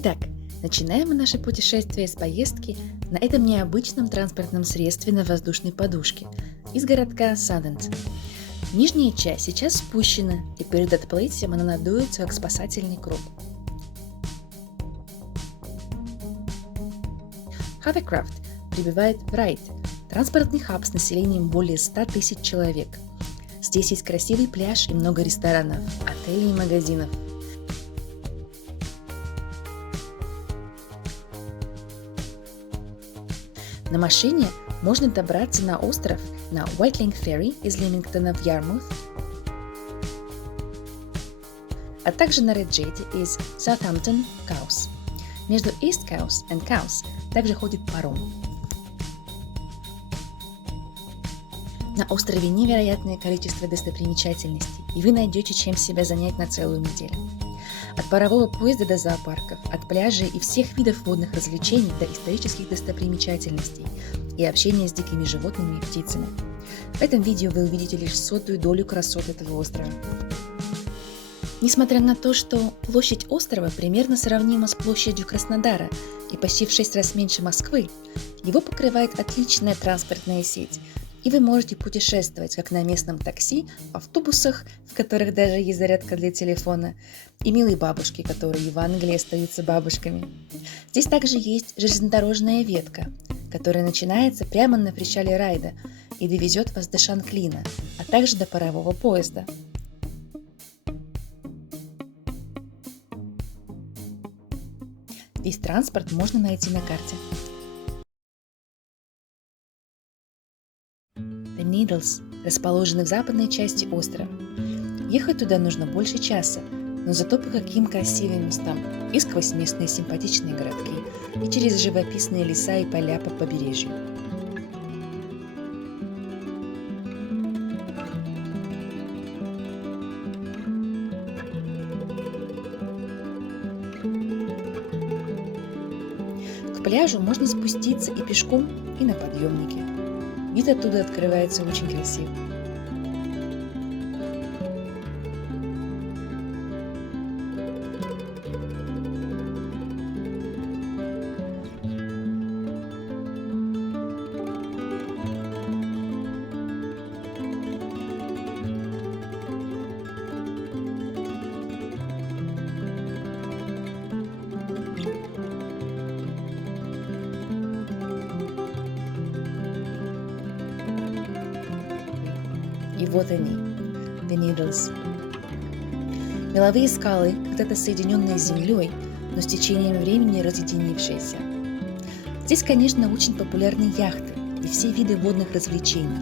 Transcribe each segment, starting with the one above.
Итак, начинаем мы наше путешествие с поездки на этом необычном транспортном средстве на воздушной подушке из городка Санденс. Нижняя часть сейчас спущена, и перед отплытием она надуется, как спасательный круг. Hovercraft прибывает в Райд, транспортный хаб с населением более 100 тысяч человек. Здесь есть красивый пляж и много ресторанов, отелей и магазинов. На машине можно добраться на остров на Whitelink Ferry из Лимингтона в Ярмут, а также на Реджете из Southampton в Каус. Между East Cowes и Cowes также ходит паром. На острове невероятное количество достопримечательностей, и вы найдете чем себя занять на целую неделю. От парового поезда до зоопарков, от пляжей и всех видов водных развлечений до исторических достопримечательностей и общения с дикими животными и птицами. В этом видео вы увидите лишь 100-ю долю красот этого острова. Несмотря на то, что площадь острова примерно сравнима с площадью Краснодара и почти в 6 раз меньше Москвы, его покрывает отличная транспортная сеть, и вы можете путешествовать как на местном такси, автобусах, в которых даже есть зарядка для телефона, и милые бабушки, которые в Англии остаются бабушками. Здесь также есть железнодорожная ветка, которая начинается прямо на причале Райда и довезет вас до Шанклина, а также до парового поезда. Весь транспорт можно найти на карте. The Needles расположены в западной части острова. Ехать туда нужно больше часа, но зато по каким красивым местам, и сквозь местные симпатичные городки, и через живописные леса и поля по побережью. К пляжу можно спуститься и пешком, и на подъемнике. Вид оттуда открывается очень красиво. И вот они, The Needles. Меловые скалы, когда-то соединенные с землей, но с течением времени разъединившиеся. Здесь, конечно, очень популярны яхты и все виды водных развлечений.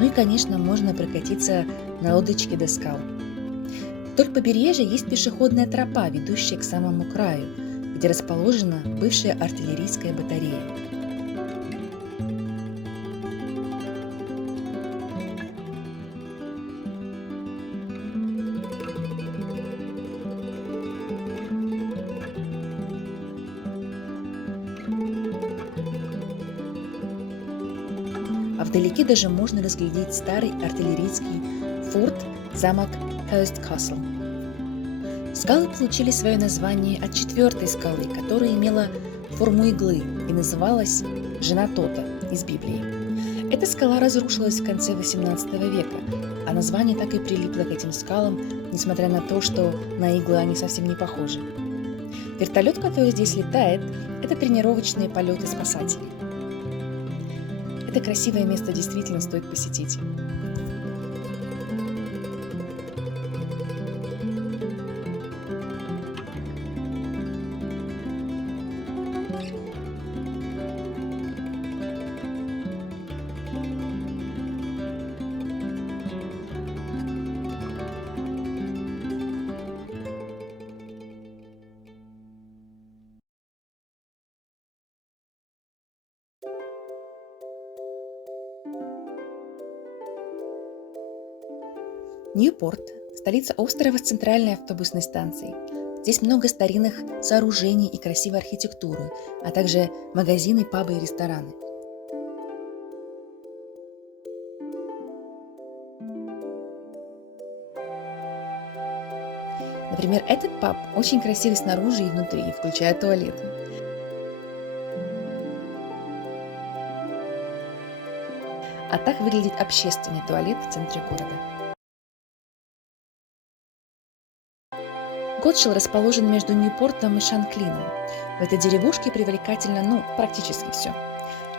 Ну и, конечно, можно прокатиться на лодочке до скал. Вдоль побережья есть пешеходная тропа, ведущая к самому краю, где расположена бывшая артиллерийская батарея. А вдалеке даже можно разглядеть старый артиллерийский форт, замок Hurst Castle. Скалы получили свое название от 4-й скалы, которая имела форму иглы и называлась «Жена Тота» из Библии. Эта скала разрушилась в конце XVIII века, а название так и прилипло к этим скалам, несмотря на то, что на иглы они совсем не похожи. Вертолет, который здесь летает, это тренировочные полеты спасателей. Это красивое место действительно стоит посетить. Ньюпорт – столица острова с центральной автобусной станцией. Здесь много старинных сооружений и красивой архитектуры, а также магазины, пабы и рестораны. Например, этот паб очень красивый снаружи и внутри, включая туалет. А так выглядит общественный туалет в центре города. Готшилл расположен между Ньюпортом и Шанклином. В этой деревушке привлекательно, практически все.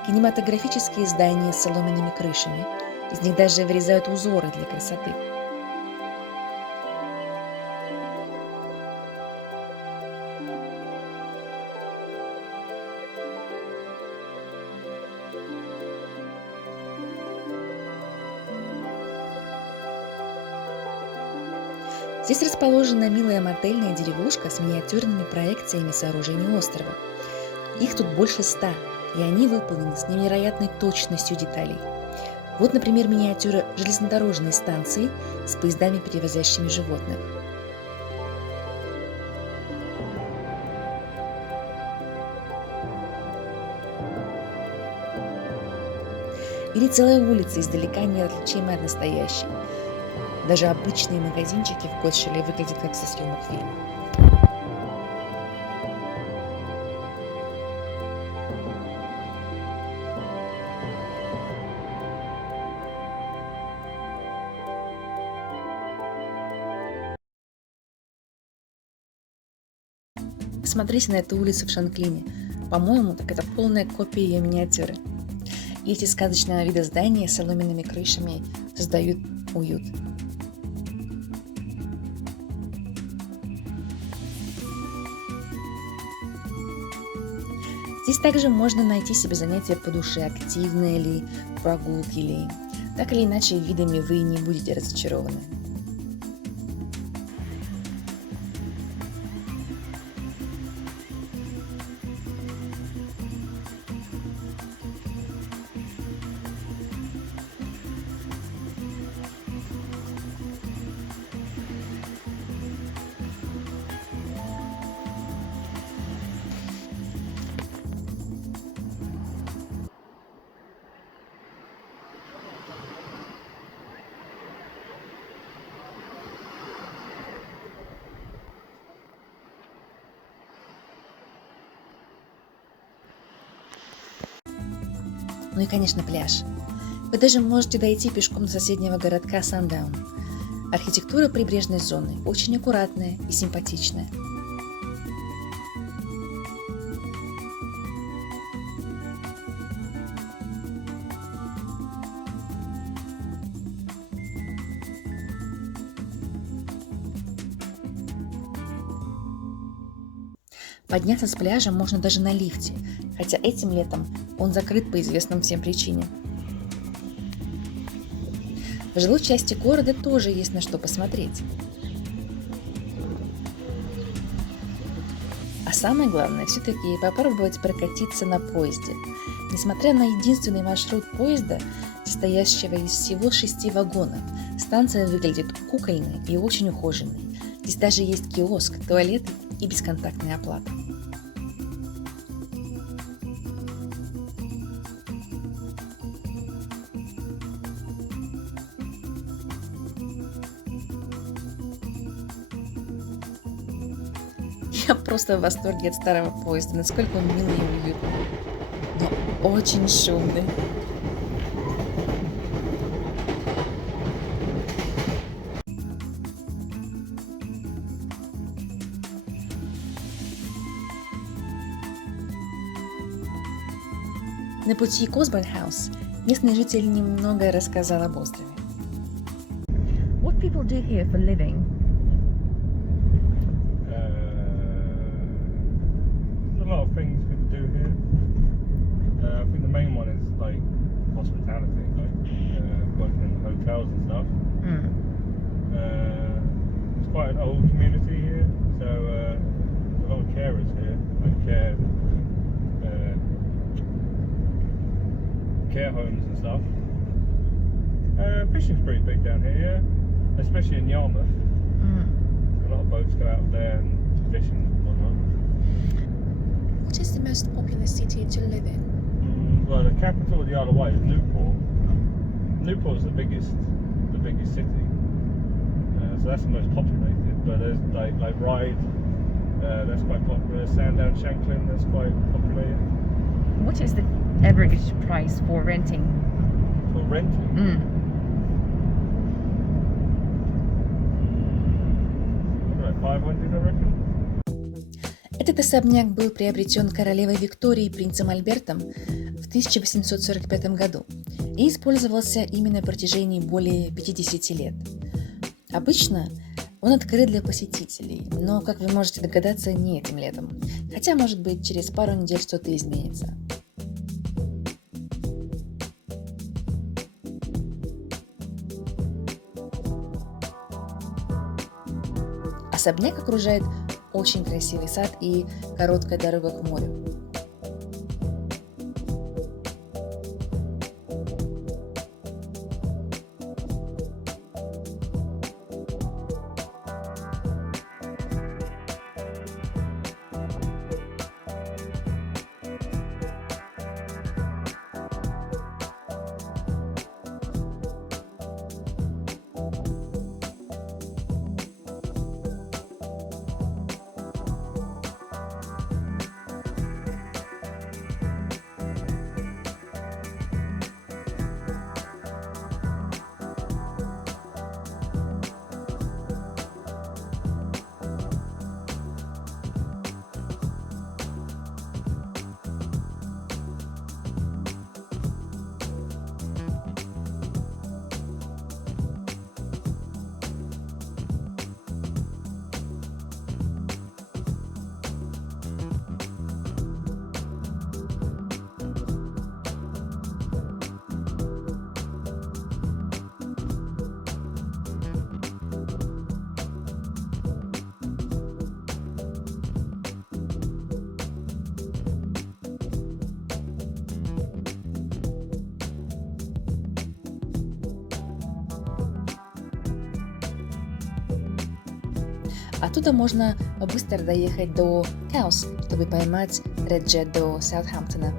Кинематографические здания с соломенными крышами. Из них даже вырезают узоры для красоты. Здесь расположена милая мотельная деревушка с миниатюрными проекциями сооружений острова. Их тут больше 100, и они выполнены с невероятной точностью деталей. Вот, например, миниатюра железнодорожной станции с поездами, перевозящими животных. Или целая улица издалека неотличимая от настоящей. Даже обычные магазинчики в Готшилле выглядят как со съемок фильма. Посмотрите на эту улицу в Шанклине. По-моему, так это полная копия ее миниатюры. И эти сказочного вида здания с соломенными крышами создают уют. Здесь также можно найти себе занятия по душе, активные ли, прогулки ли. Так или иначе, видами вы не будете разочарованы. Ну и, конечно, пляж. Вы даже можете дойти пешком до соседнего городка Сандаун. Архитектура прибрежной зоны очень аккуратная и симпатичная. Подняться с пляжа можно даже на лифте, хотя этим летом он закрыт по известным всем причинам. В жилой части города тоже есть на что посмотреть. А самое главное все-таки попробовать прокатиться на поезде. Несмотря на единственный маршрут поезда, состоящего из всего 6 вагонов, станция выглядит кукольной и очень ухоженной. Здесь даже есть киоск, туалет и бесконтактная оплата. Я просто в восторге от старого поезда, насколько он милый и уютный, но очень шумный. На пути к Осборн-хаус местный житель немного рассказал об острове. What people do here for living? There's a lot of things people do here. I think the main one is like hospitality, like working in hotels and stuff. It's quite an old community here, so there's a lot of carers here, like care homes and stuff. Fishing's pretty big down here, yeah, especially in Yarmouth. A lot of boats go out there and fish and whatnot. What is the most popular city to live in? Well, the capital of the Isle of Wight is Newport. Newport's the biggest city, so that's the most populated. but there's like Ride, that's quite popular. Sandown Shanklin, that's quite popular. What is the average price for renting? For renting, like 500, I reckon. Этот особняк был приобретен королевой Викторией и принцем Альбертом в 1845 году и использовался ими на протяжении более 50 лет. Обычно он открыт для посетителей, но, как вы можете догадаться, не этим летом, хотя, может быть, через пару недель что-то изменится. Особняк окружает очень красивый сад и короткая дорога к морю. Оттуда можно быстро доехать до Каус, чтобы поймать Red Jet до Саутгемптона.